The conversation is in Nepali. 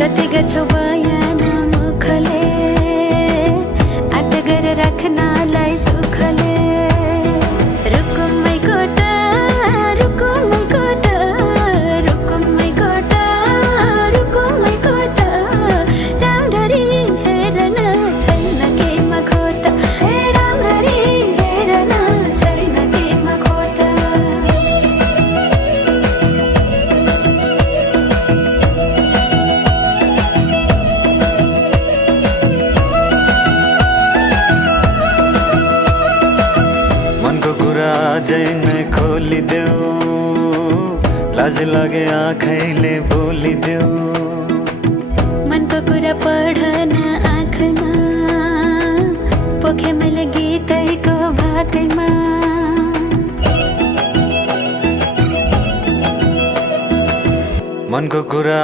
कति गर्छौ बयान मुखले आट गरेर राख्नलाई सुखले रुकुमै कोटा रुकुमै कोटा रुकुमै कोटा रुकुमै कोटा राम्ररी हेर्न छैन केहीमा खोटा हे राम्ररी हेर्न छैन केहीमा खोटा मनको कुरा अझै नै खोलिदेऊ लाज लागे आँखैले बोलिदेऊ मनको कुरा पढ्न आँखमा पोखे मैले गीतैको भाकैमा मनको कुरा